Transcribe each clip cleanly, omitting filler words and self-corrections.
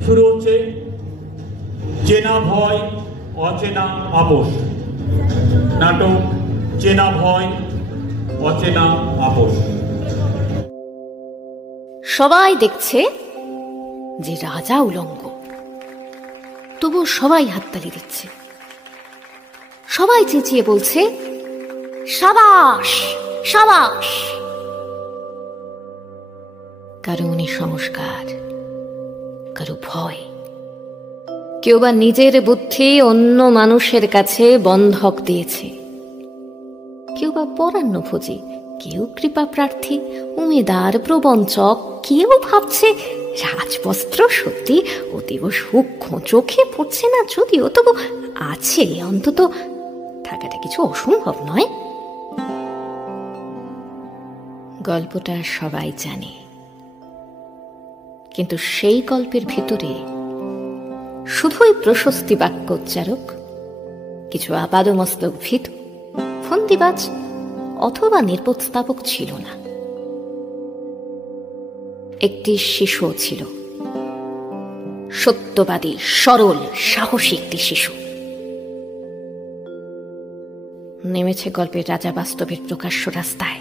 শুরু হচ্ছে চেনা ভয় অচেনা আপোষ। নাটক চেনা ভয় অচেনা আপোষ। সবাই দেখছে যে রাজা উলঙ্গ, তবু সবাই হাততালি দিচ্ছে। সবাই চেঁচিয়ে বলছে সাবাস সাবাস। কারো উনি সংস্কার, কারো ভয়, কেউ বা নিজের বুদ্ধি অন্য মানুষের কাছে বন্ধক দিয়েছে, কেউ বা পরান্নভোজী, কেউ কৃপা প্রার্থী, উমেদার, প্রবঞ্চক, কেউ ভাবছে রাজবস্ত্র সত্যি অতীব সূক্ষ্ম, চোখে পড়ছে না যদিও তবু আছে, অন্তত থাকাটা কিছু অসম্ভব নয়। গল্পটা সবাই জানে, কিন্তু সেই গল্পের ভিতরে শুধুই প্রশস্তি বাক্য উচ্চারক, কিছু আপাদমস্তক ভীতু, ফন্দিবাজ অথবা নির্বোধস্থাপক ছিল না। একটি শিশু ছিল, সত্যবাদী, সরল, সাহসী একটি শিশু। নেমেছে গল্পের রাজা বাস্তবের প্রকাশ্য রাস্তায়,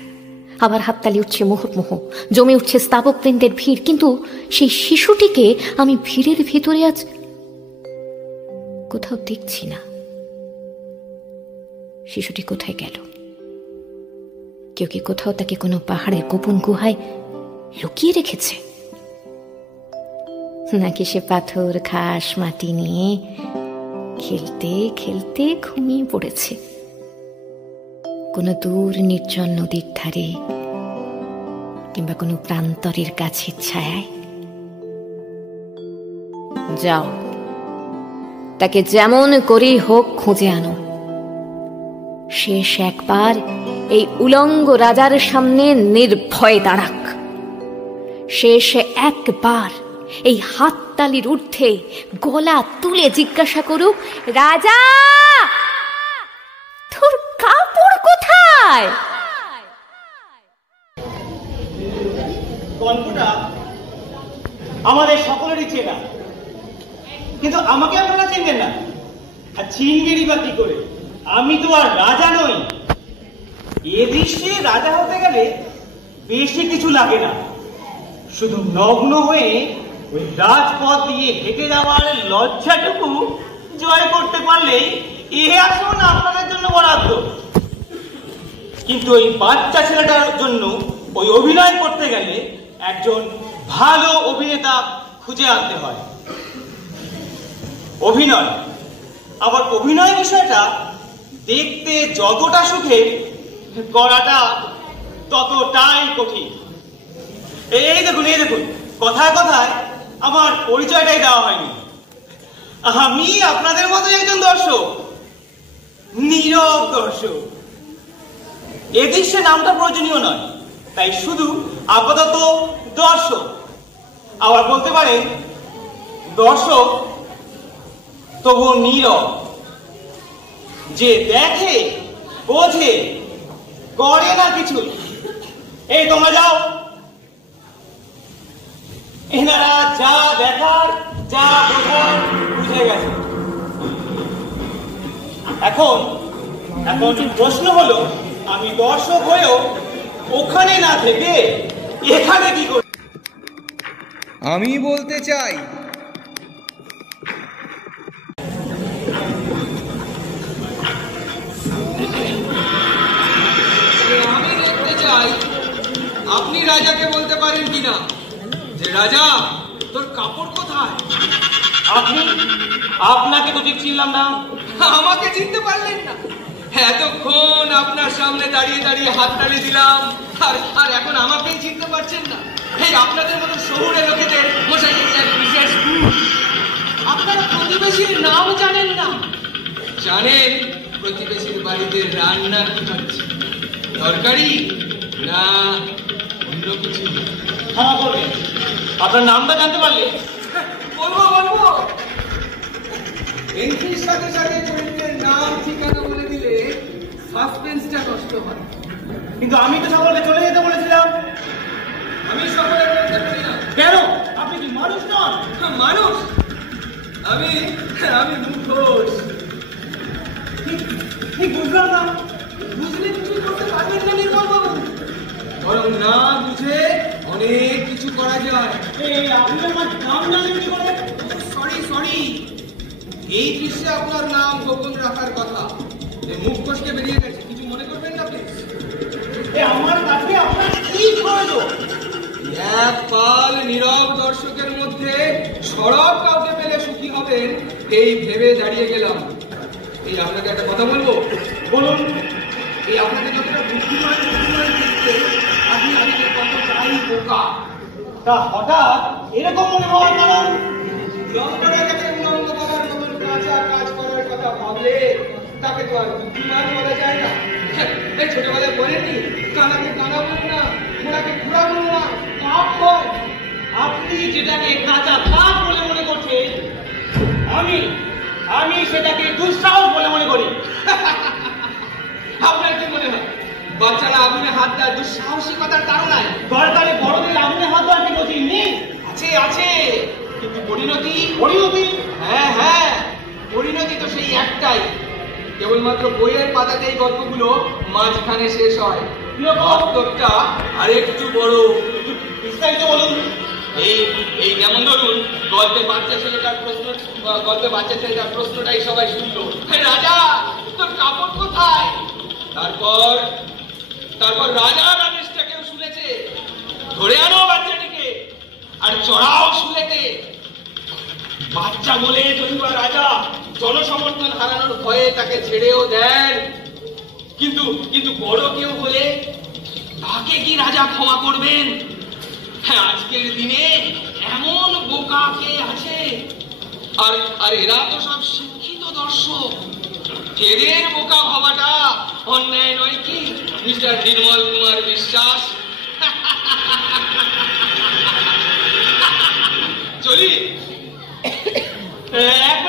আবার হাততালি উঠছে মুহুর্মুহু, জমে উঠছে স্থাপকবৃন্দের ভিড়। কিন্তু সেই শিশুটিকে আমি ভিড়ের ভিতরে আজ কোথাও দেখছি না। শিশুটি কোথায় গেল? কেউ কি কোথাও তাকে কোনো পাহাড়ের গোপন গুহায় লুকিয়ে রেখেছে? নাকি সে পাথর, ঘাস, মাটি নিয়ে খেলতে খেলতে ঘুমিয়ে পড়েছে কোনো দূর নির্জন নদীর ধারে, কিংবা কোনো প্রান্তরের গাছের ছায়ায়? যাও, তাকে যেমন করেই হোক খুঁজে আনো। শেষ একবার এই উলঙ্গ রাজার সামনে নির্ভয়ে দাঁড়াক। শেষ একবার এই হাততালির ঊর্ধ্বে গলা তুলে জিজ্ঞাসা করুক, রাজা তোর কাপড় কোথায়? গল্পটা আমাদের সকলেরই চেনা, কিন্তু আমাকে আপনারা চিনবেন না। আর চিনবেনই বা কি করে? আমি তো আর রাজা নই। এ দৃশ্যে রাজা হতে গেলে বেশি কিছু লাগে না, শুধু নগ্ন হয়ে ওই রাজপথ দিয়ে হেঁটে যাওয়ার লজ্জাটুকু জয় করতে পারলেই এ আসন আপনাদের জন্য বরাদ্দ। কিন্তু ওই বাচ্চা ছেলেটার জন্য ওই অভিনয় করতে গেলে একজন ভালো অভিনেতা খুঁজে আনতে হয়। অভিনয়, আবার অভিনয় বিষয়টা দেখতে যতটা সুখে, করাটা ততটাই কঠিন। এই দেখুন কথায় কথায় আমার পরিচয়টাই দেওয়া হয়নি। আমি আপনাদের মতো একজন দর্শক, নীরব দর্শক। এ দৃশ্যে নামটা প্রয়োজনীয় নয়, তাই শুধু আপাতত দর্শক। আবার বলতে পারেন দর্শক তবু নীরব, যে দেখে, বোঝে, করে না কিছু। এই তোমরা যাও, এনারা যা দেখার, যা বোঝার বুঝে গেছে। এখন প্রশ্ন হলো, আমি দর্শক হয়েও ওখানে না থেকে এখানে কি করি? আমি বলতে চাই, আপনি রাজাকে বলতে পারেন কিনা যে রাজা তোর কাপড় কোথায়? আপনাকে তো ঠিক চিনলাম না। আমাকে চিনতে পারলেন না? এতক্ষণ আপনার সামনে দাঁড়িয়ে দাঁড়িয়ে হাততালি দিলাম, আর এখন আমাকেই চিনতে পারছেন না? এই আপনাদের মতো শহুরে লোকেদের মশাই বিশেষ আপনারা প্রতিবেশীর নাম জানেন না? জানেন প্রতিবেশীর বাড়িতে রান্না কি হচ্ছে? তরকারি না অন্য কিছু? ক্ষমা করবেন, আপনার নামটা জানতে পারলে? বলবো। এন্ট্রির সাথে সাথে চরিত্রের নাম ঠিকানা বলে দিলে সাসপেন্সটা নষ্ট হয়। কিন্তু আমি তো সকলকে চলে যেতে বলেছিলাম। আমি সকলের বলতে পারি না। কেন? আপনি কি মানুষ নন? মানুষ আমি মুখোশ। ঠিক বুঝলাম না। বুঝলে কিছু করতে পারবেন না নির্মল বাবু? বরং না বুঝে অনেক কিছু করা যায়। আপনি আমার নাম জানেন কি করে? সরি, এই দৃশ্যে আপনার নাম গোপন রাখার কথা। মুখোশকে বেরিয়ে গেছে, কিছু মনে করবেন না প্লিজ। আমার কাছে আপনার কি প্রয়োজন? এক পাল নীরব দর্শকের মধ্যে সরব কাউকে পেলে সুখী হবেন এই ভেবে দাঁড়িয়ে গেলাম। এই আপনাকে একটা কথা বলবো। বলুন। এই আপনাকে যতটা বুদ্ধিমান দেখতে, আপনি কতটাই বোকা। তা হঠাৎ এরকম মনে হওয়ার কারণ? যন্ত্রণাটাকে উলঙ্গ করার মতন কাঁচা কাজ করার কথা ভাবলে তাকে তো আর বুদ্ধিমান বলা যায় না। এই ছোটবেলায় বলেননি, কানাকে কানা বলো না, ঘোড়াকে ঘোড়া বলো না, পাপ হয়। আপনি যেটাকে কাঁচা কাজ বলে মনে করছেন, আমি সেটাকে দুঃসাহস বলে মনে করি। আপনার কি মনে হয় বাচ্চারা আগুনে হাত দেয় দুঃসাহসিকতার তাড়নায়? দরকারে বড়দের আগুনে হাত দেওয়ার কি নজির নেই? আছে, কিন্তু পরিণতি? হ্যাঁ, পরিণতি তো সেই একটাই। কেবলমাত্র বইয়ের পাতাতেই গল্পগুলো মাঝখানে শেষ হয়। বাস্তবটা আরেকটু বড়। বিস্তারিত বলুন। এই যেমন ধরুন, গল্পে বাচ্চা ছেলেটার প্রশ্নটাই সবাই শুনলো, রাজা তোর কাপড় কোথায়? তারপর রাজার আদেশটা কেউ শুনেছে, ধরে আনো বাচ্চাটিকে আর চড়াও শুনেতে। বাচ্চা বলে যদি বা রাজা জনসমর্থন হারানোর ভয়ে তাকে ছেড়েও দেন, কিন্তু বড় কেউ হলে তাকে কি রাজা ক্ষমা করবেন? হ্যাঁ, আজকের দিনে এমন বোকা কে আছে? আর এরা তো সব শিক্ষিত দর্শক। এদের বোকা ভাবাটা অন্যায় নয় কি মিস্টার নির্মল কুমার বিশ্বাস? চলি। 1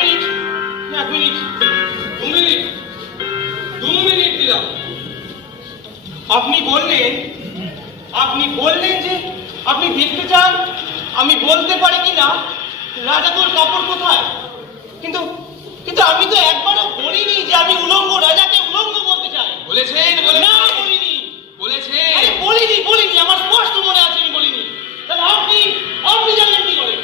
মিনিট, 2 মিনিট দিলাম। আপনি বললেন যে আপনি দেখতে চান আমি বলতে পারি কিনা রাজা তোর কাপড় কোথায়। কিন্তু আমি তো একবারও বলিনি যে আমি উলঙ্গ রাজাকে উলঙ্গ বলতে চাই। বলেছেন? না, বলিনি। বলেছেন? বলিনি, আমার স্পষ্ট মনে আছে আমি বলিনি। তাহলে আপনি জানলেন কি করে?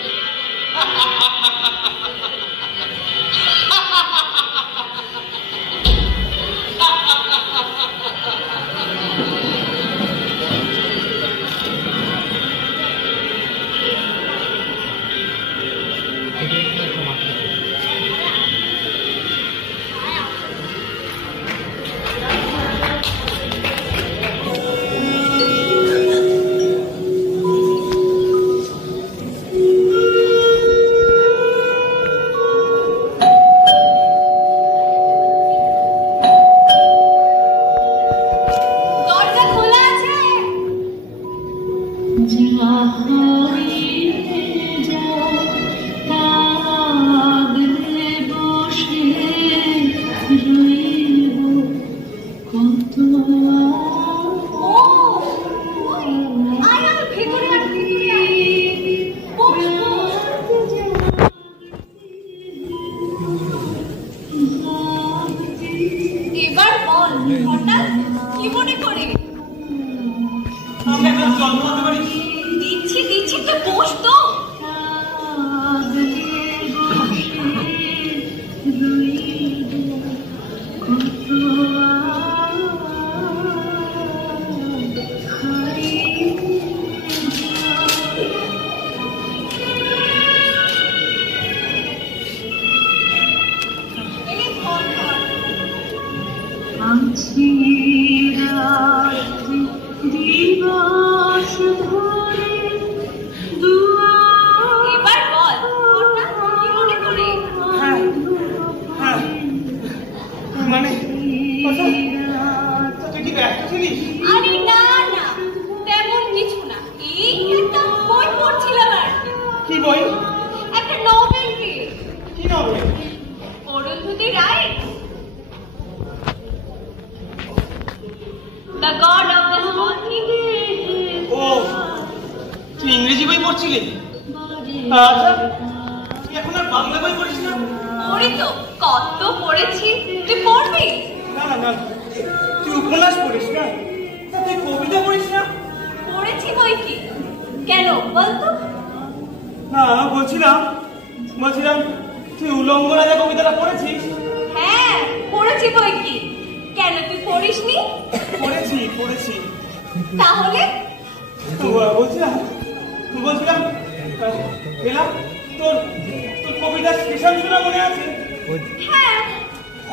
ইংরেজি বই পড়ছিলি? আচ্ছা, তুই এখন আর বাংলা বই পড়িস না? পড়ি তো, কত পড়েছি। তুই পড়বি? না না না, তুই উপন্যাস পড়িস না, তুই কবিতা পড়িস না? পড়েছি বই কি, কেন বলতো? না বলছিলাম তুই উলঙ্গ রাজা কবিতাটা পড়েছিস? হ্যাঁ পড়েছি বই কি, কেন তুই পড়িসনি? পড়েছি। তাহলে বলছিলাম এলাম তোর কবিতার স্টেশন শোনা মনে আছে? হ্যাঁ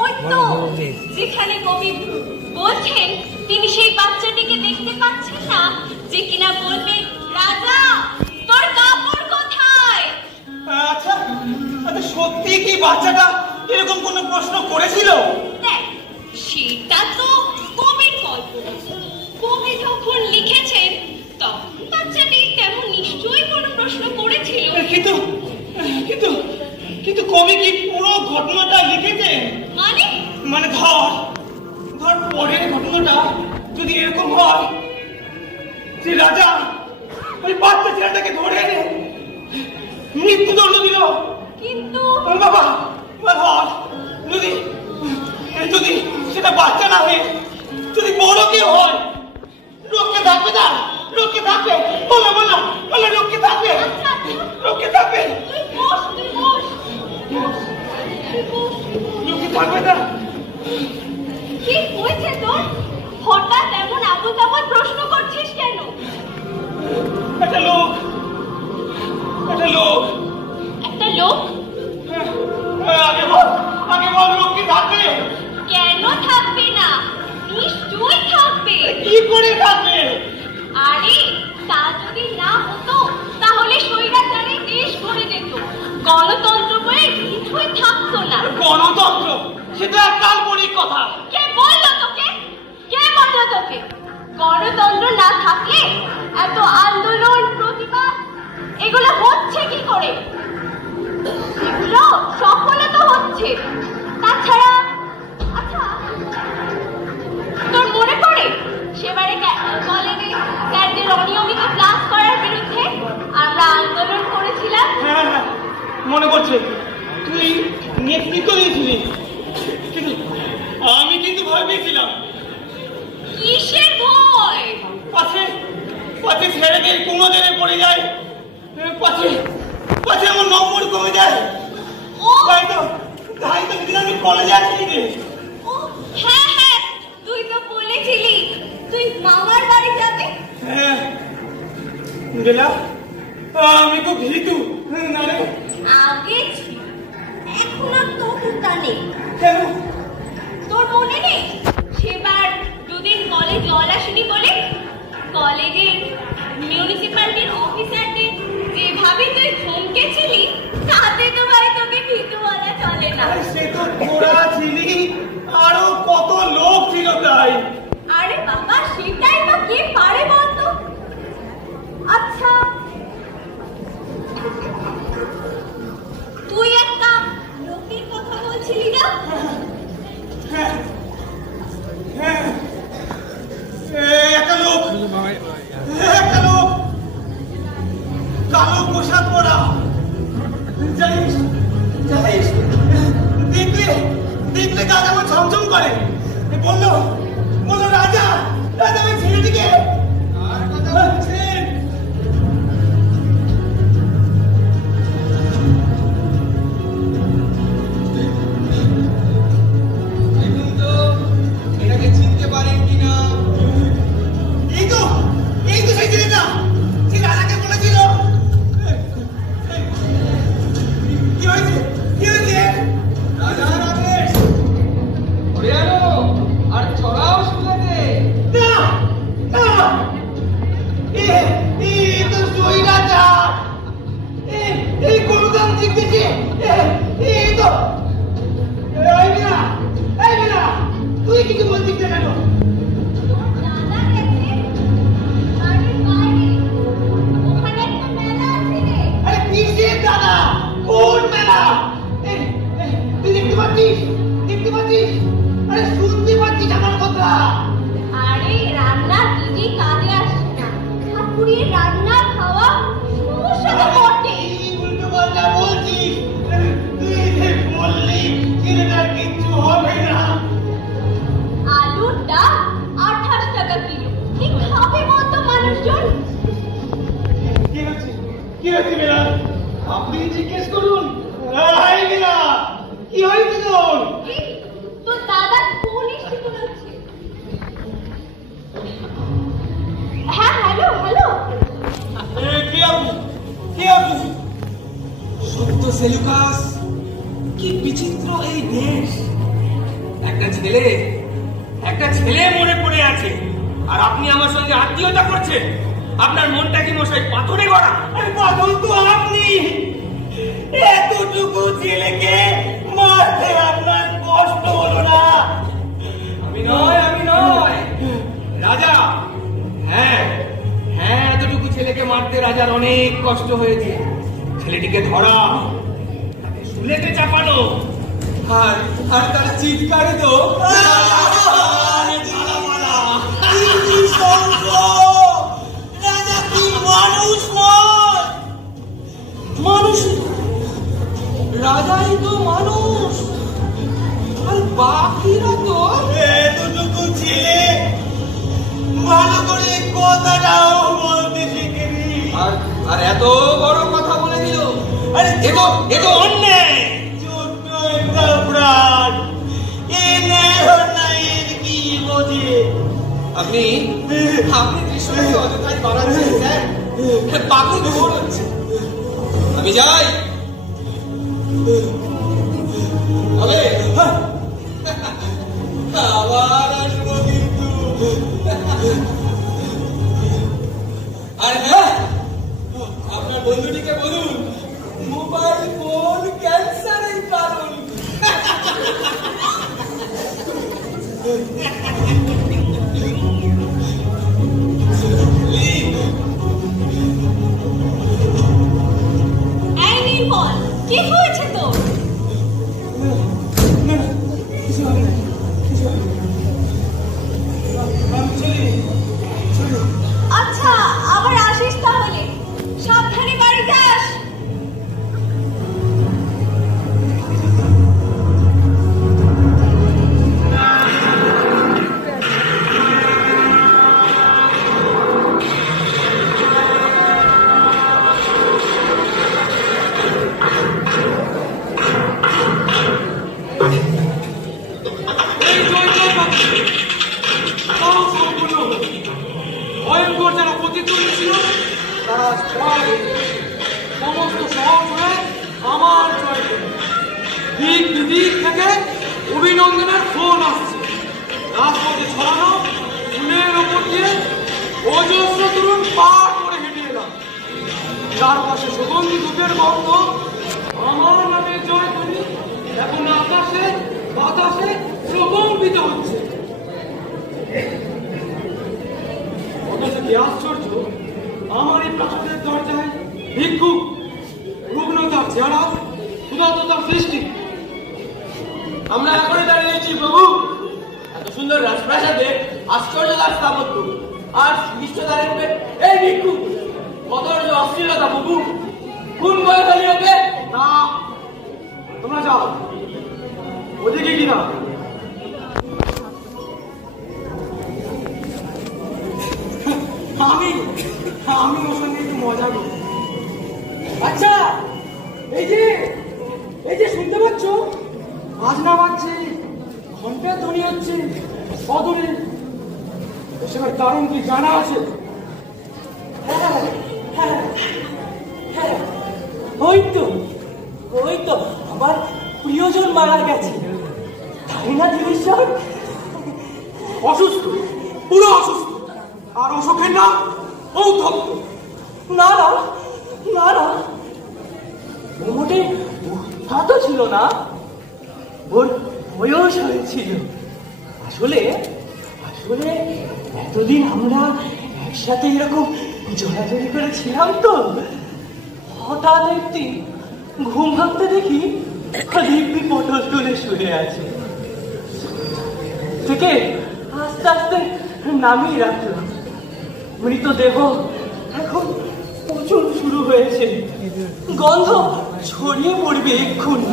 ওই তো, যেখানে কবি বলছেন তিনি সেই বাচ্চাটিকে দেখতে পাচ্ছেন না যে কিনা বলবে, রাজা তোর কাপড় কোথায়? আচ্ছা সত্যি কি বাচ্চাটা এরকম কোন প্রশ্ন করেছিল? দেখ, সেটা তো কবির কল্পনা। কবি যখন লিখেছেন তখন বাচ্চাটি তেমন নিশ্চয়ই কোনো প্রশ্ন করেছিল। কিন্তু কবি কি পুরো ঘটনাটা লিখেছেন? মানে ধর পরের ঘটনাটা যদি এরকম হয় যে রাজা ওই বাচ্চা ছেলেটাকে ধরে এনে মৃত্যুদণ্ড দিল, কিন্তু বাবা যদি সেটা বাচ্চা না হয়ে যদি বড় কেউ হয়, রক্ষে থাকবে না? রক্ষে থাকবে? বলো রক্ষে থাকবে? রক্ষে থাকবে? রক্ষে থাকবে না? কি হয়েছে তোর? হঠাৎ এমন আবল তাবল প্রশ্ন করছিস কেন? একটা লোক আগে বল রক্ষে থাকবে? কেন থাকবে না? নিশ্চয়ই থাকবে। কি করে থাকবে? আরে তা যদি না হতো তাহলে স্বৈরাচারী দেশ গড়ে যেত, গণতন্ত্র বলে কিছুই থাকতো না। গণতন্ত্র সেটা এক কাল্পনিক কথা। কে বললো তোকে? গণতন্ত্র না থাকলে এত আন্দোলন প্রতিবাদ এগুলো হচ্ছে কি করে? এগুলো সকলে তো হচ্ছে। তাছাড়া আচ্ছা তোর মনে পড়ে সেবারে কলেজে স্যারদের অনিয়মিত ক্লাস করার বিরুদ্ধে আমরা আন্দোলন করেছিলাম? হ্যাঁ মনে পড়ছে, তুই নেতৃত্ব দিয়েছিলি, কিন্তু আমি কিন্তু ভয় পেয়েছিলাম। কিসের ভয়? পাছে ছেলেদের কুমোদরে পড়ে যায়, পাছে আমার নম্বর কমে যায়। তাই তো আমি কলেজে আসি রে। ও হ্যাঁ তুই তো বলেছিলি তুই মামার বাড়ি যাবে। হ্যাঁ গেলাম, আমি তো ভীতু না রে। আগে ছিল, এখন আর ততটা নেই। কেন? তোর মনে নেই সেবার দুদিন কলেজ জল আসেনি বলে কলেজের মিউনিসিপ্যালিটির অফিসারদের যেভাবে তুই ধমকেছিলি, তাতে তো ভাই তোকে ভীতু বলা চলে না। সে তো তোরা ছিলি, আরো কত লোক ছিল তাই। আরে বাবা সেটাই তো কে পারে বলতো? আচ্ছা তুই একটা লোকের কথা বলছিলি না? হ্যাঁ একটা লোক কালো পোশাক পরা, জানিস দেখলে গা যেমন ঝমঝম করে। বললো রাজা ওই ছেলেটিকে। আর কথা বলছেন? এটাকে চিনতে পারেন কিনা? এই তো সেই ছেলেটা যে রাজাকে বলেছিল। কি হয়েছে? রাজার আদেশ ধরে আনো আর চড়াও শুনলে না করুন। কি হয়েছে তোর? তো দাদা ফোন এসে শোনাচ্ছে। হ্যাঁ, হ্যালো হ্যালো। কে আপনি? সত্য সেলুকাস, কি বিচিত্র এই দেশ। একটা ছেলে মনে পড়ে আছে, আর আপনি আমার সঙ্গে আত্মীয়তা করছেন। আপনার মনটা কি মশাই পাথরে গড়া? পাগল তো আপনি। এতটুকু ছেলেকে মারতে আপনার কষ্ট হলো না? আমি নয় রাজা। হ্যাঁ, এতটুকু ছেলেকে মারতে রাজার অনেক কষ্ট হয়েছে। ছেলেটিকে ধরা, শুলেতে চাপানো, আর তার চিৎকারে তো রাজা কি মানুষ নয়? মানুষ, রাজাই তো মানুষ, আর বাকিরা তো এতটুকু ছেলে ভালো করে কথাটাও বলতে শিখেনি। আর এত বড় কথা বলে দিল। আরে এ তো অন্যায়। ছোট্ট একটা প্রাণ, এ ন্যায় অন্যায়ের কি বোঝে? আপনি দৃশ্যটাকে অযথাই বাড়াচ্ছেন স্যার। পাখি দৌড় হচ্ছে। আমি যাই তবে আবার আসবো কিন্তু। আর হ্যাঁ, আপনার বন্ধুটিকে বলুন মোবাইল ফোন ক্যান্সারের কারণ। এই নির্মল, কি হয়েছে তোর? আচ্ছা, আবার আসিস তাহলে। সাবধানে বাড়ি যাস। ভয়ঙ্কর যারা প্রতিদ্বন্দ্বী ছিল তারা জয় হয়েছে। সমস্ত সহজ হয়ে আমার জয় করে। দিক বিদিক থেকে অভিনন্দনের ফোন আসছে। রাজপথে ছড়ানো ফুলের ওপর দিয়ে অজস্র তরুণ পার করে হেঁটে এলাম। চারপাশে সুগন্ধি ধূপের গন্ধ, আমার নামে জয় করি এখন আকাশে বাতাসে প্রকম্পিত হচ্ছে। অথচ কি আশ্চর্য, আমার এই প্রাসাদের দরজায় ভিক্ষুক, রুগ্নতার চেহারা, ক্ষুধার্ততার সৃষ্টি। আমরা এখনই দাঁড়িয়েছি প্রভু। এত সুন্দর রাজপ্রাসাদে আশ্চর্য স্থাপত্য আর বিশ্বদারের পেট এই ভিক্ষু। কত অশ্লীলতা প্রভু। খুন করে ফেলি ওকে। না, তোমরা যাও ওদিকে কিনা। আমি ওর সঙ্গে একটু মজা করি। আচ্ছা, এই যে শুনতে পাচ্ছ, বাজনা বাজছে, ঘন্টার ধ্বনি হচ্ছে সদরে। সেবার কারণ কি জানা আছে? ওই তো আমার প্রিয়জন মারা গেছে, তাই না দিনেশ্বর? অসুস্থ, পুরো অসুস্থ, আর অসুখের নাম ঔদ্ধত্য। না ও মোটে তো ছিল না, ওর বয়স হয়েছিল। আসলে এতদিন আমরা একসাথে এরকম জড়াজড়ি করেছিলাম তো, হঠাৎ একদিন ঘুম ভাঙতে দেখি দিব্যি পটল তুলে শুয়ে আছে। থেকে আস্তে আস্তে নামিয়ে রাখলাম। মৃতদেহ এখন প্রচুর শুরু হয়েছে, গন্ধ ছড়িয়ে পড়বে এক্ষুনি।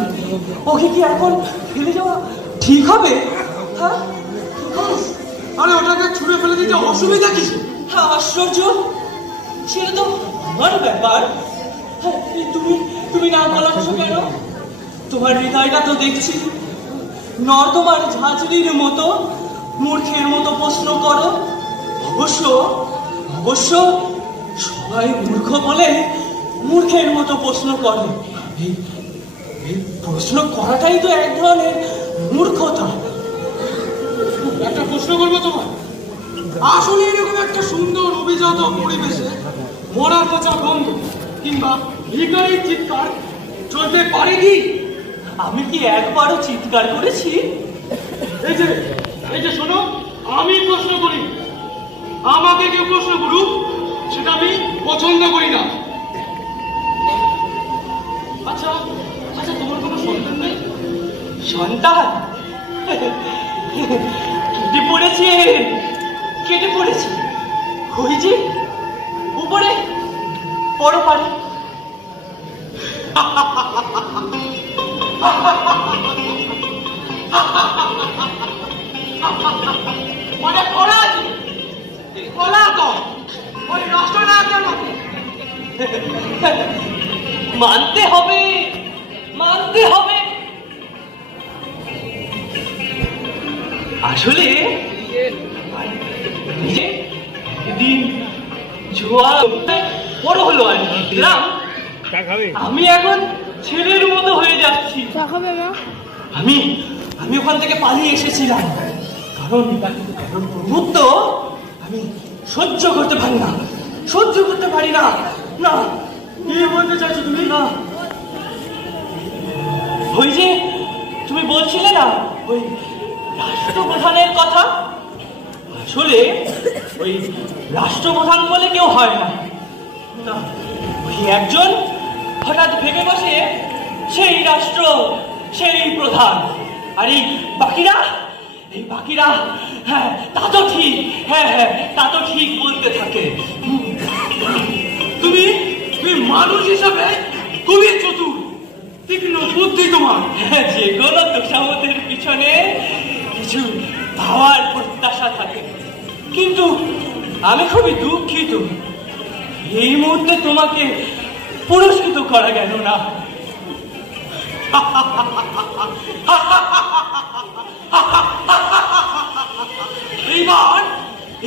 ওকে কি এখন ফেলে যাওয়া ঠিক হবে? হ্যাঁ, আরে ওটাকে ছুঁড়ে ফেলে দিতে অসুবিধা কি? আশ্চর্য, সেটা তো আমার ব্যাপার। তুমি তুমি না বলাচ্ছ কেন? তোমার হৃদয়টা তো দেখছি নর্দমার ঝাঁঝরির মতো মূর্খের মতো প্রশ্ন করো। অবশ্য অবশ্য সবাই মূর্খ বলে মূর্খের মতো প্রশ্ন করে। এই প্রশ্ন করাটাই তো এক ধরনের মূর্খতা। একটা প্রশ্ন করবো তোমার, আসলে এরকম একটা সুন্দর অভিজাত পরিবেশে মরার পচা গন্ধ কিংবা ভিখারির চিৎকার চলতে পারে কি? আমি কি একবারও চিৎকার করেছি? এই যে শোনো, আমি প্রশ্ন করি, আমাকে কেউ প্রশ্ন করুক সেটা আমি পছন্দ করি না। আচ্ছা আচ্ছা, তোমার কোনো সন্তান নেই? সন্তান কেটে পড়েছে ওই যে উপরে বড় পারে। মানে কলা তো ওই রাষ্ট্রনায়কের মতো। মানতে হবে মানতে হবে। আসলে একদিন জোয়ার বড় হলো আর দেখলাম আমি এখন ছেলের মতো হয়ে যাচ্ছি। আমি আমি ওখান থেকে পালিয়ে এসেছিলাম, কারণ প্রভুত্ব আমি সহ্য করতে পারি না, সহ্য করতে পারি না। না, কি বলতে চাইছো তুমি? না, ওই যে তুমি বলছিলে না ওই রাষ্ট্রপ্রধানের কথা, আসলে ওই রাষ্ট্রপ্রধান বলে কেউ হয় না। ওই একজন হঠাৎ ভেবে বসে সেই রাষ্ট্র, সেই প্রধান, আর এই বাকিরা হ্যাঁ তা তো ঠিক, হ্যাঁ তা তো ঠিক বলতে থাকে। তুমি মানুষ হিসাবে খুবই চতুর, তীক্ষ্ণ বুদ্ধি তোমার। যে কোনো তোষামতের পিছনে কিছু পাওয়ার প্রত্যাশা থাকে, কিন্তু আমি খুবই দুঃখিত এই মুহূর্তে তোমাকে পুরস্কৃত করা গেল না।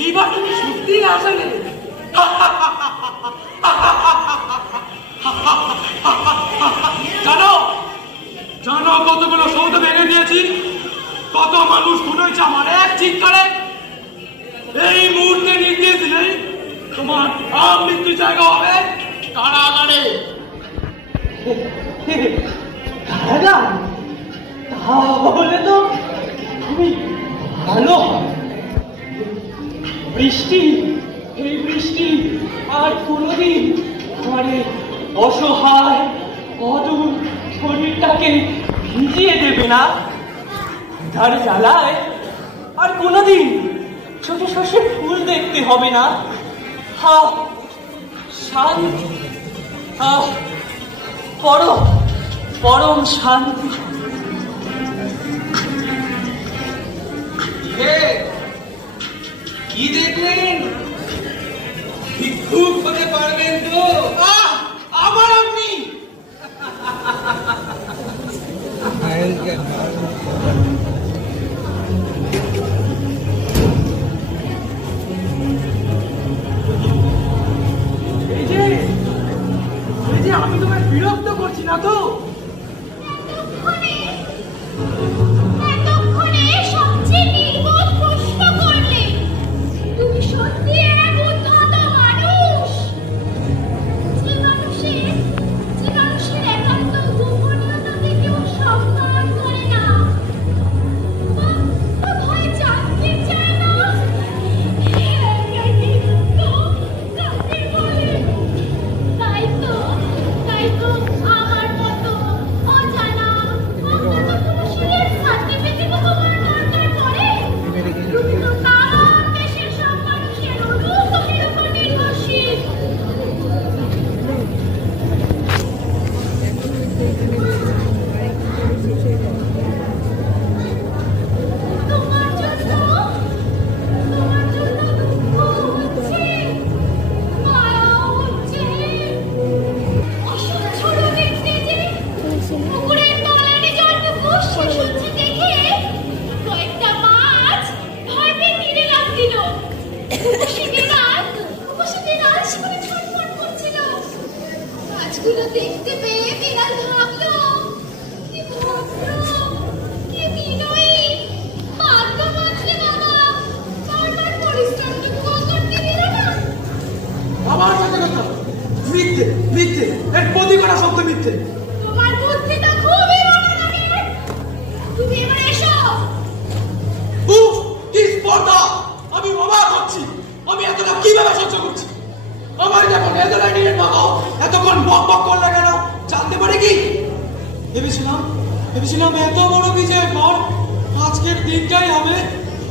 এইবার তুমি সত্যি আসা গেলে। জানো কতগুলো সৌদ ভেঙে দিয়েছি, কত মানুষ খুন হয়েছে আমার এক চিৎকারে। এই মুহূর্তে নির্দেশ দিলেই তোমার মৃত্যু জায়গা হবে কারাগারে। কারাগার? তাহলে তো খুবই ভালো হয়। এই বৃষ্টি আর কোনোদিন আমার অসহায় অদূর শরীরটাকে ভিজিয়ে দেবে না। তার জ্বালায় আর কোনোদিন ছোট শস্যে ফুল দেখতে হবে না। শান্তি, পরম শান্তি। কি দেখলেন? ভিক্ষুক হতে পারবেন তো? আবার আপনি? এই যে আমি তোমায় বিরক্ত করছি না তো? এতক্ষণে সবচেয়ে নির্বোধ প্রশ্ন করলে। তুমি সত্যি এক উদ্ধত মানুষ। যে মানুষের একান্ত গোপনীয়তাকে কেউ সম্মান করে না বা ভয় জানতে চায় না। কাকে বলে? তাই তো আমার মতো দেখতে পেয়ে বিড়াল ভাবলো, কি ভদ্র, কি বিনয়ী, ভাগ্য বাঁচলে বাবা, বারবার পরিশ্রমটুকু করতে দিল না। আমার কথা কথা মিথ্যে মিথ্যে, এর প্রতি করা শব্দ মিথ্যে। তোমার বুদ্ধি তো খুবই ভালো লাগে। তুমি এবার এসো। উফ, কি স্পর্ধা! আমি অবাক হচ্ছি, আমি এতটা কিভাবে সহ্য করছি। আমার যখন নেদারল্যান্ডের মতো এতক্ষণ বক বক করলে কেন জানতে পারি কি? ভেবেছিলাম এত বড় বিজয়ের পর আজকের দিনটাই হবে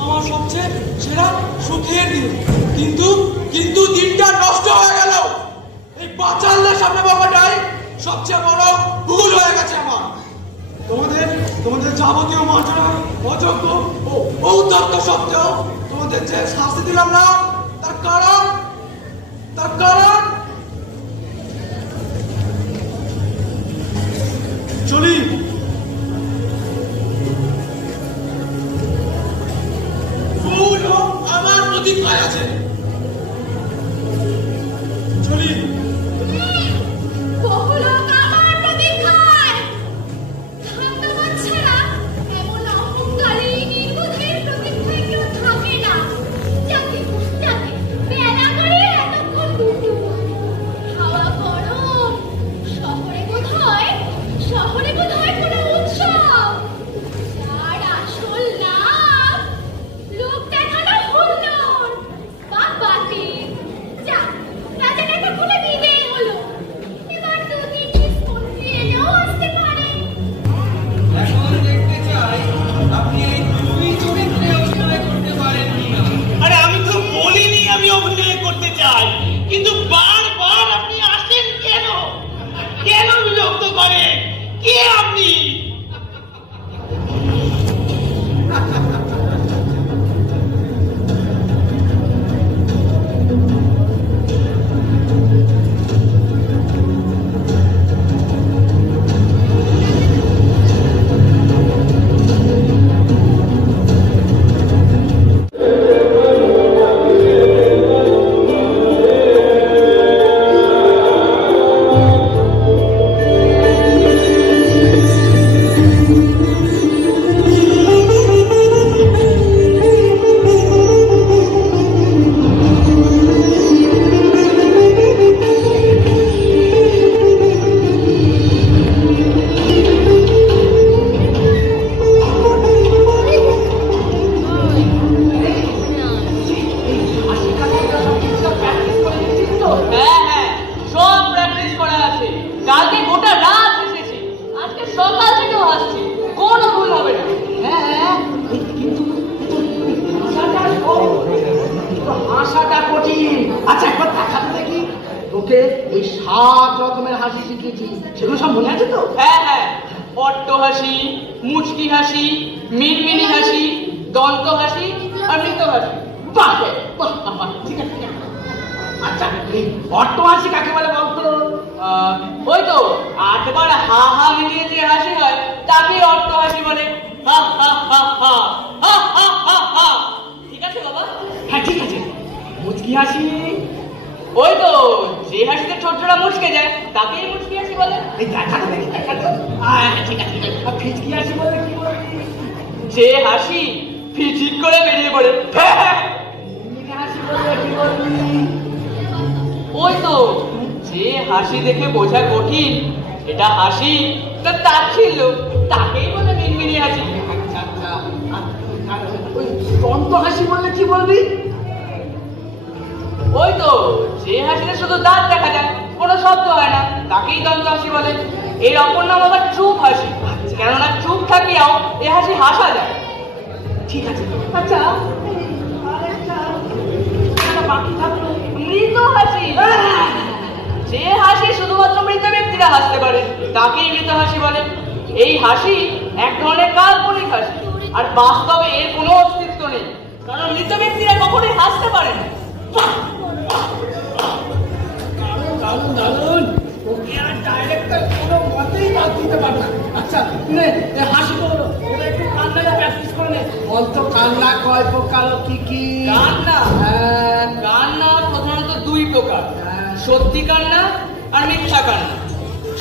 আমার সবচেয়ে সেরা সুখের দিন, কিন্তু দিনটা নষ্ট হয়ে গেল। এই বাচ্চাদের সামনে বাবাটাই সবচেয়ে বড় ভুল হয়ে গেছে আমার। তোমাদের যাবতীয় মার্জনা অযোগ্য ও ঔদ্ধত্য সত্ত্বেও তোমাদের যে শাস্তি দিলাম না, তার কারণ চলি। ভুল আমার প্রতিজ্ঞায় আছে, চলি। বহু লোক আমার প্রতীক্ষায়। ধন্যবাদ ছাড়া এমন অহংকারী নির্বোধের প্রতীক্ষায় কেউ থাকে না। যাকে বেলা করে এতক্ষণ দুটো হাওয়া গরম। শহরে বোধ হয় কোনো উৎসব। যার আসল নাম লোক দেখানো হুল্লোড় বা বাতিল। যাক, রাজাটাকে খুলে দিলেই হলো। এবার দুদিন মন্ত্রী এলেও আসতে পারে। এখন দেখতে চাই আপনি এই দুই চরিত্রে অভিনয় করতে পারেন কিনা। আরে আমি তো বলিনি আমি অভিনয় করতে চাই, কিন্তু বারবার আপনি আসেন কেন? কেন বিরক্ত করেন? কে আপনি? ওই 7 রকমের হাসি শিখেছি, সেগুলো সব মনে আছে তো? হ্যাঁ, অট্ট হাসি, মুচকি হাসি, মিনমিনি হাসি, দন্ত হাসি আর মৃত হাসি। বাহ, ঠিক আছে। আচ্ছা, এই অট্ট হাসি কাকে বলে বলতো? ওই তো 8 বার হা হা মিলিয়ে যে হাসি হয় তাকে অট্ট হাসি বলে। হা হা হা হা হা হা হা হা। ঠিক আছে বাবা? হ্যাঁ ঠিক আছে। মুচকি হাসি? ওই তো যে হাসিতে ঠোঁটটা মুচকে যায় তাকেই মুচকি হাসি বলে। এই দেখা তো দেখি, দেখা তো। ঠিক আছে। আর ফিচকি হাসি বলে কি বলবি? যে হাসি ফিচিক করে বেরিয়ে পড়ে। হাসি বলে কি বলবি? ওই তো যে হাসি দেখে বোঝা কঠিন এটা হাসি তা তাচ্ছিল্য, তাকেই বলে মিনমিনি হাসি। আচ্ছা, ওই দন্ত হাসি বললে কি বলবি? ওই তো যে হাসিতে শুধু দাঁত দেখা যায়, কোনো শব্দ হয় না, তাকেই দন্ত হাসি বলে। এর অপর নাম আবার চুপ হাসি, কেননা চুপ থাকিয়াও এ হাসি হাসা যায়। ঠিক আছে। আচ্ছা, বাকি থাকলো মৃত হাসি। যে হাসি শুধুমাত্র মৃত ব্যক্তিরা হাসতে পারে তাকেই মৃত হাসি বলে। এই হাসি এক ধরনের কাল্পনিক হাসি, আর বাস্তবে এর কোনো অস্তিত্ব নেই, কারণ মৃত ব্যক্তিরা কখনোই হাসতে পারে না। দারুণ, ওকে আর ডাইরেক্টর কোনো মতেই বাদ দিতে পারবে না। আচ্ছা, নে হাসি করো, ওরা একটু কান্নাটা প্র্যাকটিস করে নে। বলতো কান্না কয় প্রকার, কি কি? কান্না? কান্না প্রধানত 2 প্রকার, সত্যি কান্না আর মিথ্যা কান্না।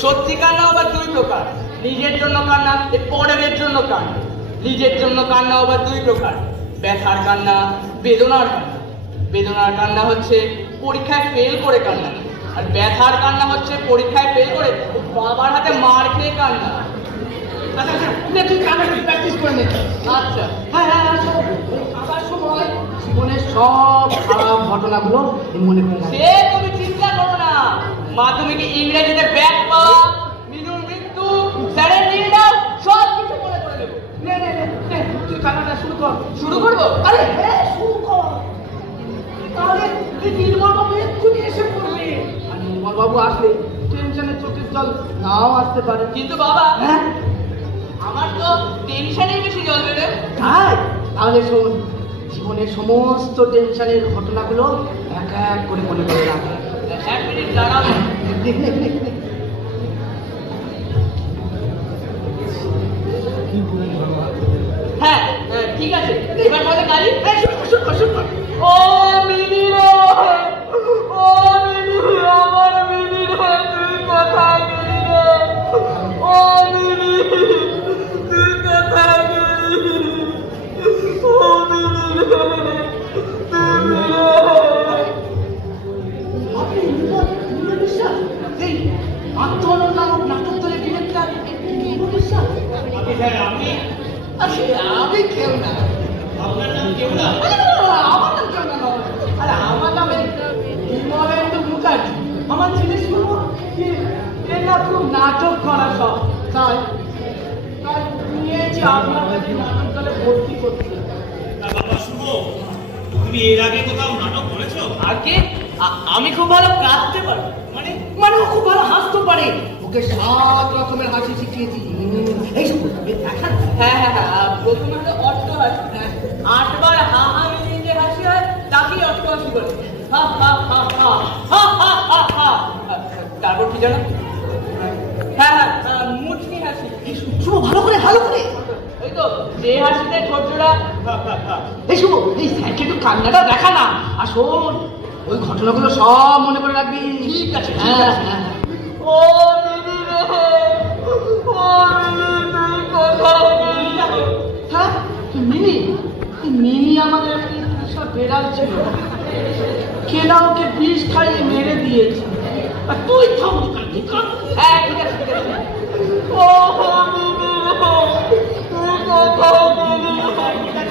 সত্যি কান্না আবার দুই প্রকার, নিজের জন্য কান্না, পরের জন্য কান্না। নিজের জন্য কান্না আবার দুই প্রকার, ব্যথার কান্না, বেদনার কান্না। বেদনার কান্না হচ্ছে পরীক্ষায় ফেল করে কান্না, আর ব্যথার কান্না হচ্ছে পরীক্ষায় ফেল করে বাবার হাতে মার খেয়ে কান্না। আচ্ছা তুই কান্না প্র্যাকটিস করে নে। আচ্ছা হ্যাঁ আবার সময় জীবনের সব খারাপ ঘটনাগুলো মনে করে সে তুমি চিন্তা করো না। মাধ্যমিকে ইংরেজিতে ব্যাক পাওয়া, মিনুর মৃত্যু, স্যারের নির্ণয় সব কিছু মনে করে দেবো। নে তুই কান্নাটা শুরু কর। শুরু করবো? আরে হ্যাঁ শুরু কর। তাহলে নির্মল বাবু এক্ষুনি এসে পড়বে, আর নির্মল বাবু আসলে টেনশনে চোখের জল নাও আসতে পারে। কিন্তু বাবা হ্যাঁ আমার তো টেনশনেই বেশি জল বেরোবে। তাই তাহলে শোন, জীবনের সমস্ত টেনশনের ঘটনাগুলো এক এক করে মনে করে রাখবে। এক মিনিট দাঁড়াও। হ্যাঁ ঠিক আছে, এবার বলে কালি। ও মিনি রে, ও মিনি, আমার মিনি রে, তুই কোথায় গেলি রে? ও মিনি, তুই কোথায় গেলি? ও মিনি রে, তুমি রে। আত্মহনন নামক নাটক ধরে ডিরেক্টর আমি কেউ না। আপনার নাম কেউ না? আমার নাম কেউ না। আরে আমার নাম বিমলেন্দু মুখার্জি। আমার ছেলে শুনো না খুব নাটক করা সব, তাই নিয়েছি আপনার কাছে নাটক দলে ভর্তি করতে। বাবা শুভ, তুমি এর আগে কোথাও নাটক করেছো? আগে আমি খুব ভালো কাঁদতে পারি, মানে ও খুব ভালো হাসতে পারে। ওকে 7 রকমের হাসি শিখিয়েছি। এই দেখান। হ্যাঁ প্রথমে হলো অট্টহাসি, 8 বার হা হা মিলিয়ে যে হাসি হয় তাকেই অট্টহাসি বলে। হা হা হা হা হা হা হা হা। তারপর কি জানো? হ্যাঁ মুচকি হাসি। শুভ ভালো করে ওই তো যে হাসিতে ঠোঁট জোড়া। এই শুভ, এই স্যারকে একটু কান্নাটা দেখা না। আর শোন, ওই ঘটনাগুলো সব মনে করে রাখবি। ঠিক আছে। হ্যাঁ ও মিনি রে, ও মিনি, তুই কোথায় গেলি? হ্যাঁ মিনি আমাদের একটা বেড়াল ছিল, কেনা ওকে বিষ খাইয়ে মেরে দিয়েছে। আর তুই থাম। হ্যাঁ ঠিক আছে। ও মিনি রে, তুই কোথায় গেলি?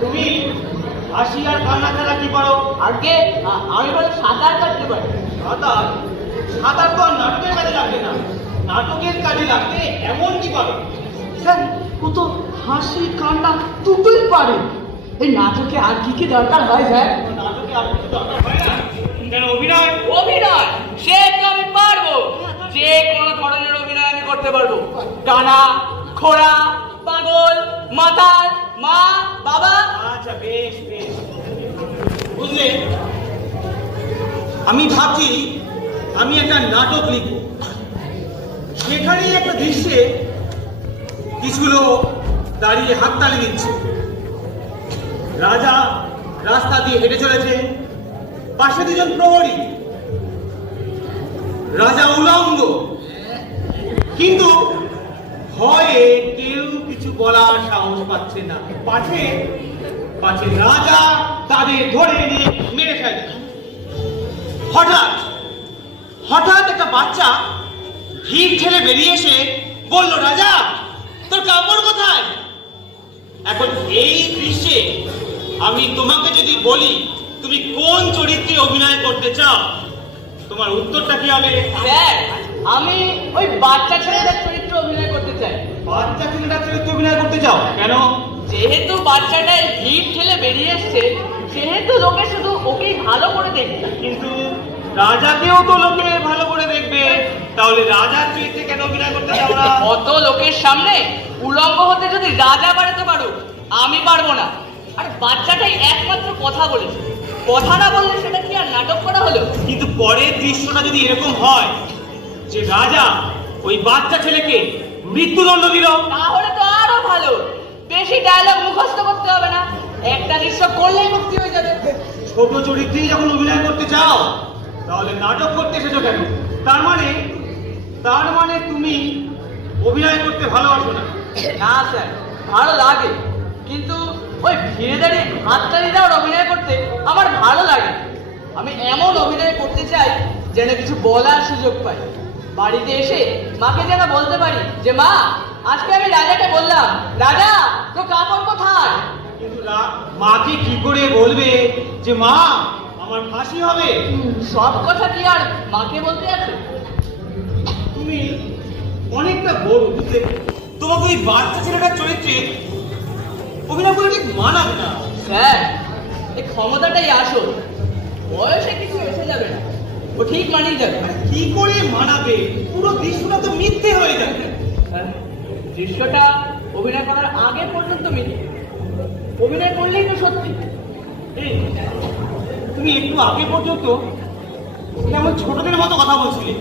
তুমি হাসি আর কান্না ছাড়া কি পারো? আগে আমি বলে সাঁতার কাটতে পারি। সাঁতার তো আর নাটকের কাজে লাগবে না। নাটকের কাজে লাগবে এমন কি পারো? স্যার ও তো হাসি কান্না দুটোই পারে। এই নাটকে আর কি দরকার হয় স্যার? নাটকে আর কিছু দরকার হয় না? কেন অভিনয় সে তো আমি পারবো। যে কোনো ধরনের অভিনয় আমি করতে পারবো। কানা, খোড়া, পাগল, মাতাল, মা, বাবা। আচ্ছা বেশ বুঝলে, আমি ভাবছি আমি একটা নাটক লিখব। সেখানেই একটা দৃশ্যে কিছু লোক দাঁড়িয়ে হাততালি দিচ্ছে। রাজা রাস্তা দিয়ে হেঁটে চলেছে, পাশে 2 জন প্রহরী। রাজা উলঙ্গ, কিন্তু ভয়ে কেউ কিছু বলার সাহস পাচ্ছে না। পাছে রাজা তাদের ধরে নিয়ে মেরে ফেলে। হঠাৎ একটা বাচ্চা ভিড় ঠেলে বেরিয়ে এসে বলল, রাজা তোর কাপড় কোথায়? এখন এই দৃশ্যে আমি তোমাকে যদি বলি তুমি কোন চরিত্রে অভিনয় করতে চাও, তোমার উত্তরটা কি হবে? স্যার আমি ওই বাচ্চা ছেলেটার চরিত্রে অভিনয় করতে চাই। বাচ্চা ছেলেটার চরিত্রে অভিনয় করতে চাও কেন? যেহেতু বাচ্চাটাই ভিড় ঠেলে বেরিয়ে এসছে, সেহেতু লোকে শুধু ওকেই ভালো করে দেখবে। কিন্তু রাজাকেও তো লোকে ভালো করে দেখবে, তাহলে রাজার চরিত্রে কেন অভিনয় করতে চাও না? অত লোকের সামনে উলঙ্গ হতে যদি রাজা বাড়াতে পারো, আমি পারবো না। আর বাচ্চাটাই একমাত্র কথা বলেছে, কথা না বললে সেটা কি আর নাটক করা হলো? কিন্তু পরের দৃশ্যটা যদি এরকম হয় যে রাজা ওই বাচ্চা ছেলেকে মৃত্যুদণ্ড দিল, তাহলে তো ভালো, বেশি ডায়লগ মুখস্থ করতে হবে না, একটা দৃশ্য করলেই মুক্তি হয়ে যাবে। ছোট চরিত্রেই যখন অভিনয় করতে চাও তাহলে নাটক করতে এসেছো কেন? তার মানে তুমি অভিনয় করতে ভালোবাসো না? না স্যার, ভালো লাগে, কিন্তু ওই ভিড়ে দাঁড়িয়ে হাততালি দেওয়ার অভিনয় করতে আমার ভালো লাগে। আমি এমন অভিনয় করতে চাই যেন কিছু বলার সুযোগ পাই, বাড়িতে এসে মাকে যেন বলতে পারি যে মা, আজকে আমি রাজাকে বললাম, রাজা তো কাপড় কোথায়? কিন্তু মাকে কি করে বলবে যে মা আমার ফাঁসি হবে? সব কথা কি আর মাকে বলতে আছে? তুমি অনেকটা বড়, বুঝলে? তোমাকে ওই বাচ্চা ছেলেটার চরিত্রে অভিনয় করে ঠিক মানাবে না। স্যার, এই ক্ষমতাটাই আসল, বয়সে কিছু এসে যাবে না, ও ঠিক মানিয়ে যাবে। কি করে মানাবে? পুরো দৃশ্যটা তো মিথ্যে হয়ে যাবে। দৃশ্যটা অভিনয় করার আগে পর্যন্ত মিথ্যে, অভিনয় করলেই তো সত্যি। এই, তুমি একটু আগে পর্যন্ত কেমন ছোটদের মতো কথা বলছিলে,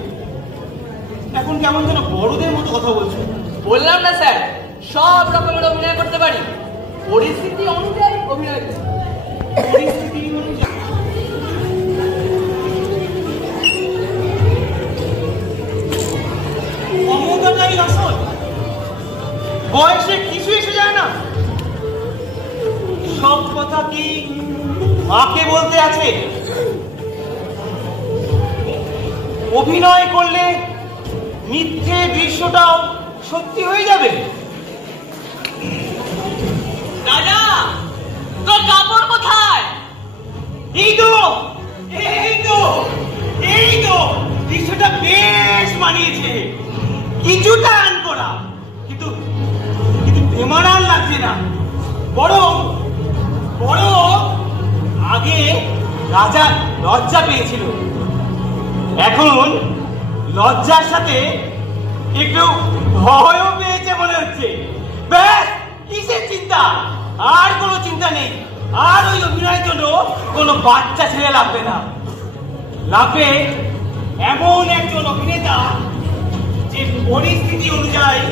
এখন কেমন যেন বড়দের মতো কথা বলছো। বললাম না স্যার, সব রকমের অভিনয় করতে পারি, পরিস্থিতি অনুযায়ী অভিনয় করি। পরিস্থিতি অনুযায়ী ক্ষমতাটাই আসল, বয়সে কিছু এসে যায় না। সব কথা কি মাকে বলতে আছে? অভিনয় করলে মিথ্যে দৃশ্যটাও সত্যি হয়ে যাবে। রাজা, তোর কাপড় কোথায়? এই তো দৃশ্যটা বেশ মানিয়েছে, কিছুটা রান করা, কিন্তু বেমানান লাগছে না। বরং আগে রাজা লজ্জা পেয়েছিল, এখন লজ্জার সাথে একটু ভয়ও পেয়েছে মনে হচ্ছে। ব্যাস, কিসের চিন্তা? আর কোনো চিন্তা নেই। আর ওই অভিনয়ের জন্য কোনো বাচ্চা ছেলে লাগবে না, লাগবে এমন একজন অভিনেতা যে পরিস্থিতি অনুযায়ী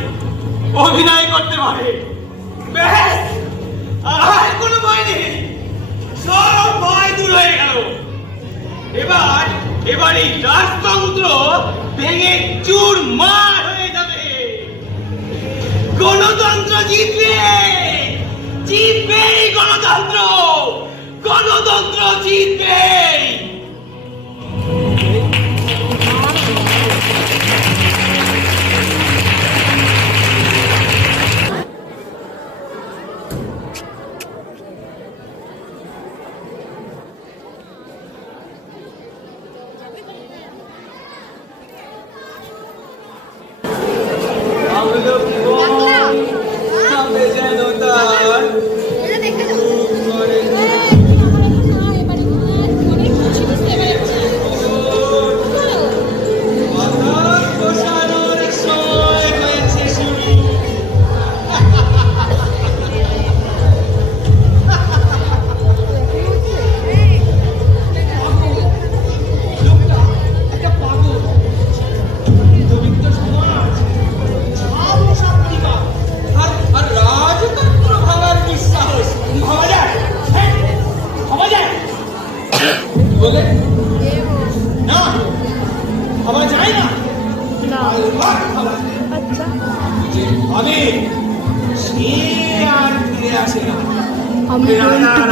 অভিনয় করতে পারে। ব্যাস, আর কোনো ভয় নেই, সব ভয় দূর হয়ে গেল। এবার এই রাজতন্ত্র ভেঙে চুরমার হয়ে যাবে। গণতন্ত্র জিতবে গণতন্ত্র জিতবে।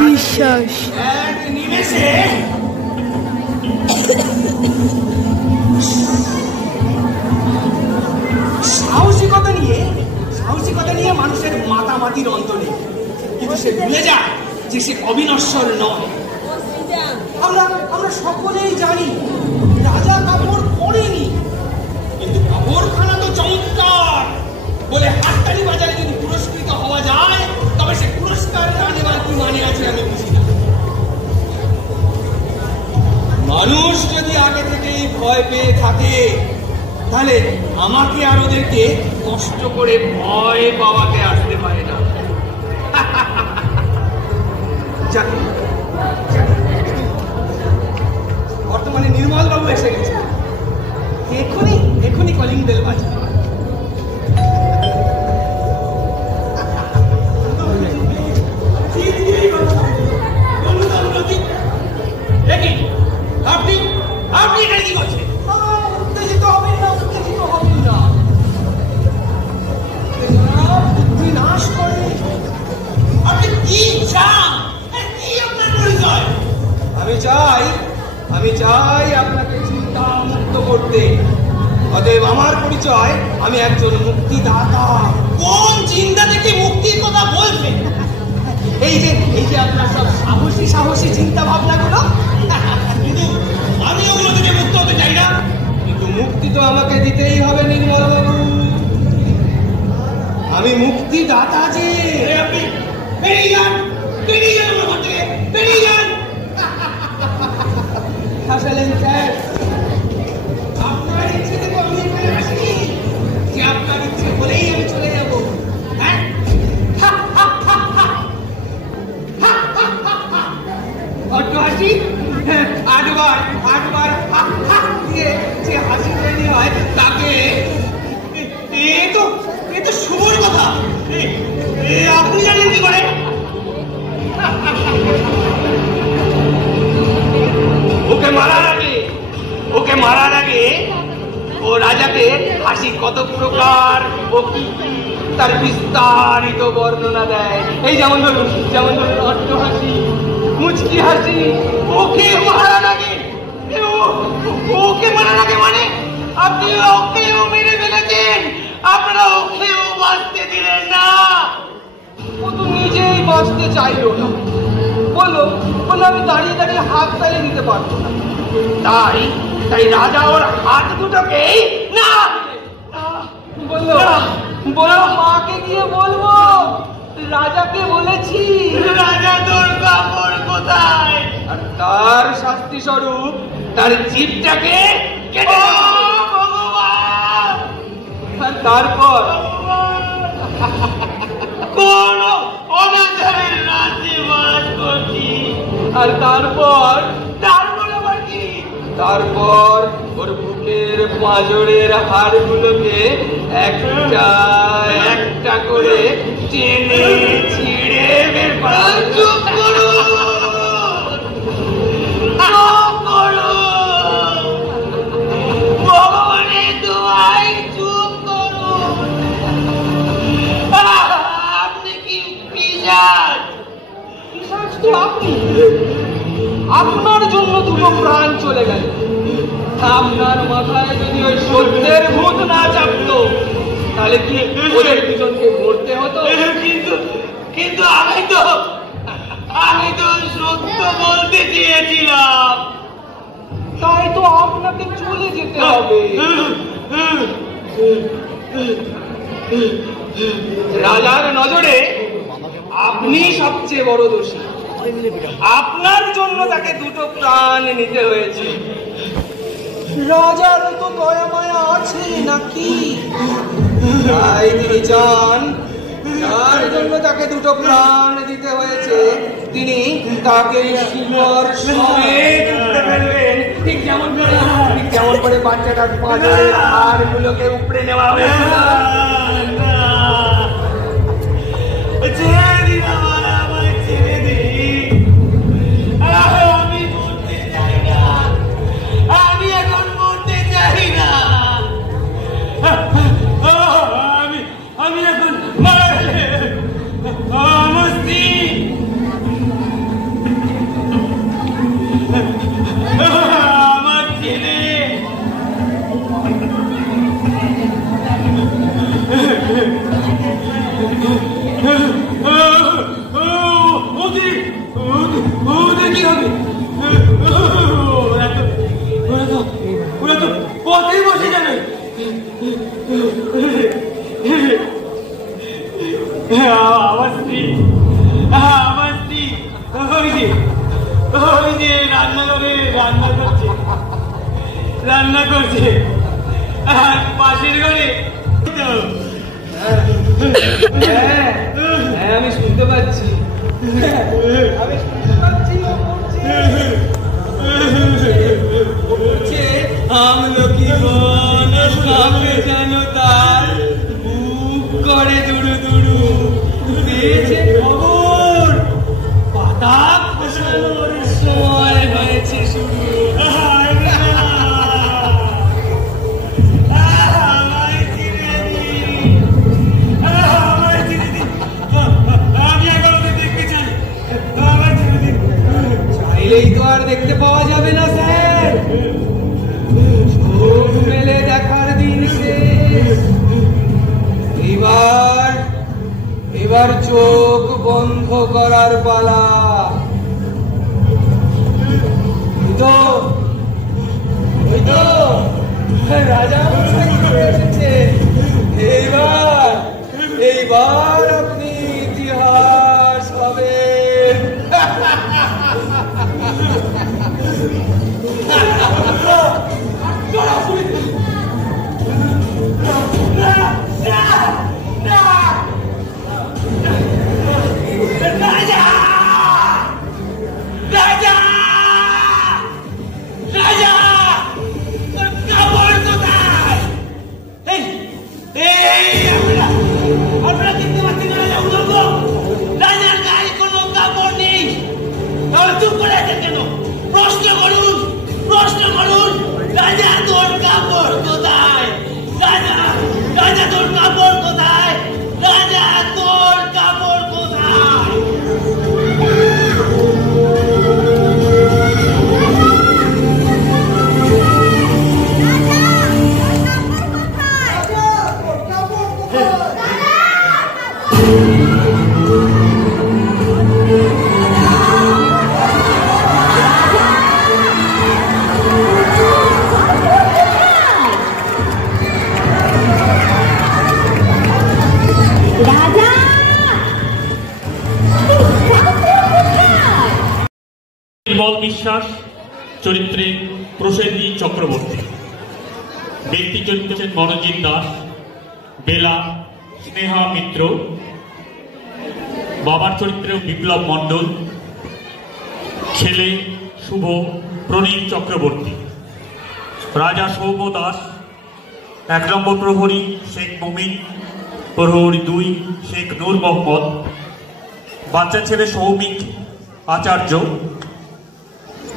বিশ্বাস সাহসিকতা নিয়ে মানুষের মাতামাতির অন্ত নেই, কিন্তু সে ভুলে যায় যে সে অবিনশ্বর নয়। আমরা সকলেই জানি রাজা কাপড় পরেনি, কিন্তু কাপড়খানা তো চমৎকার বলে হাততালি বাজারে যদি পুরস্কৃত হওয়া যায়, তবে সে পুরস্কার না নেওয়ার কি মানে আছে আমি বুঝি না। মানুষ যদি আগে থেকেই ভয় পেয়ে থাকে, তাহলে আমাকে আর ওদেরকে কষ্ট করে ভয় পাওয়াতে আসতে পারে না। বর্তমানে নির্মল বাবু এসে গেছে, এক্ষুনি কলিং বেল বাজবে। আমি চাই আপনাকে চিন্তা মুক্ত করতে। অতএব আমার পরিচয়, আমি একজন মুক্তিদাতা। কোন চিন্তা থেকে মুক্তির কথা বলছেন? এই যে আপনার সব সাহসী সাহসী চিন্তা ভাবনাগুলো, কিন্তু আমি ওগুলো থেকে মুক্ত হতে চাই না। কিন্তু মুক্তি তো আমাকে দিতেই হবে নির্মলবাবু। আমি মুক্তিদাতা যে। আপনি বেরিয়ে যান, বেরিয়ে যান আমার ঘর থেকে, বেরিয়ে যান। হাসালেন স্যার, আপনার ইচ্ছে থেকে আমি এখানে আসিনি যে আপনার ইচ্ছে বলেই আমি চলে যাব। হ্যাঁ, বড্ড হাসি। আটবার দিয়ে যে হাসি তৈরি হয় তাকে এ তো শুভর কথা। আপনি জানেন কি করে? ওকে মারার আগে ও রাজাকে হাসি কত প্রকার ও কি তার বিস্তারিত বর্ণনা দেয়। এই যেমন ধরুন অট্ট হাসি, মুচকি হাসি। ওকে মারার আগে মানে আপনি ওকেও মেরে ফেলেছেন, আপনারা ওকেও বাঁচতে দিলেন না। ও তো নিজেই বাঁচতে চাইলো না, বললো আমি দাঁড়িয়ে দাঁড়িয়ে হাত তালি দিতে পারবো না। তাই রাজা ওর হাত দুটোকেই না বললো মাকে গিয়ে বলবো রাজাকে বলেছি। রাজা তোর কাপড় কোথায়? আর তার শাস্তি স্বরূপ তার জিভটাকে কেটে ভগবান। আর তারপর কোন অনাচারের রাজ্যে বাস করছি। আর তারপর আবার কি? তারপর ওর বুকের পাঁজরের হাড়গুলোকে একটা একটা করে টেনে ছিঁড়ে বের করা। চুপ করো, ভগবানের দোয়াই চুপ করো। আপনি কি পিশাচ? পিশাচ তো আপনি। আপনার জন্য দুটো প্রাণ চলে গেল। আপনার মাথায় যদি ওই সত্যের ভূত না চাপতো তাহলে কি ওদের দুজনকে মরতে হতো? কিন্তু আমি তো সত্য বলতে চেয়েছিলাম। তাই তো আপনাকে চলে যেতে হবে। রাজার নজরে আপনি সবচেয়ে বড় দোষী। আপনার জন্য তাকে দুটো প্রাণ নিতে হয়েছে। রাজার তো দয়া মায়া আছে নাকি? তাই তিনি চান যার জন্য তাকে দুটো প্রাণ দিতে হয়েছে তিনি তাকে শিকড় সমেত উপড়ে ফেলবেন। ঠিক যেমন করে বাচ্চাটার পাঁজরের হাড়গুলোকে উপড়ে নেওয়া হয়েছিল। রান্না করছে পাশের ঘরে। আমি শুনতে পাচ্ছি, আমলকি বন কাঁপে যেন তার বুক করে দুড়ু দুড়ু। পেয়েছে খবর পাতা খসানোর সময় হয়েছে শুরু। চাইলেই তো আর দেখতে পাওয়া যাবে না স্যার। চোখ মেলে দেখার দিন শেষ। এবার চোখ বন্ধ করার পালা। ওই তো রাজা মশাই চলে এসেছে। এইবার আপনি ইতিহাস হবেন। আপনারা দেখতে পাচ্ছেন না রাজা উদর্গ? রাজার গায়ে কোনো কাপড় নেই। তাহলে চুপ করে আছেন কেন? প্রশ্ন করুন, প্রশ্ন করুন। রাজা তোর কাপড় কোথায়? রাজা তোর কাপড় কোথায়? রাজা তোর কাপড় কোথায়? নির্মল বিশ্বাস চরিত্রে প্রসেনজিৎ চক্রবর্তী, ব্যক্তি চরিত্রে মনোজিৎ দাস, বেলা স্নেহা মিত্র, বাবার চরিত্রে বিপ্লব মণ্ডল, ছেলে শুভ প্রণীত চক্রবর্তী, রাজা সৌম্য দাস, 1 নম্বর প্রহরী শেখ মুমিন, প্রহরী 2 শেখ নূর মোহাম্মদ, বাচ্চা ছেলে সৌমিক আচার্য,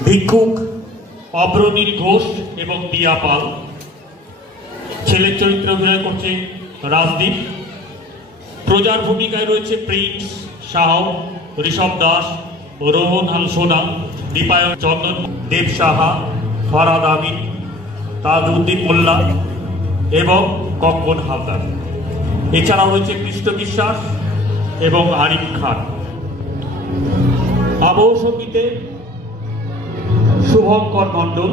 ভিক্ষুক অব্রনীল ঘোষ এবং দিয়া পাল। ছেলের চরিত্রে অভিনয় করছে রাজদীপ। প্রজার ভূমিকায় রয়েছে প্রিন্স শাহ, ঋষভ দাস, রোহন হালসোনা, দীপায়ন চন্দন, দেব সাহা, ফরাদ আমিন, তাজউদ্দিন মোল্লা এবং কঙ্কন হালদার। এছাড়াও রয়েছে কৃষ্ণ বিশ্বাস এবং আরিফ খান। আবহ সঙ্গীতে শুভঙ্কর মণ্ডল।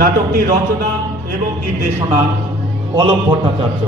নাটকটির রচনা এবং নির্দেশনা অলোক ভট্টাচার্য।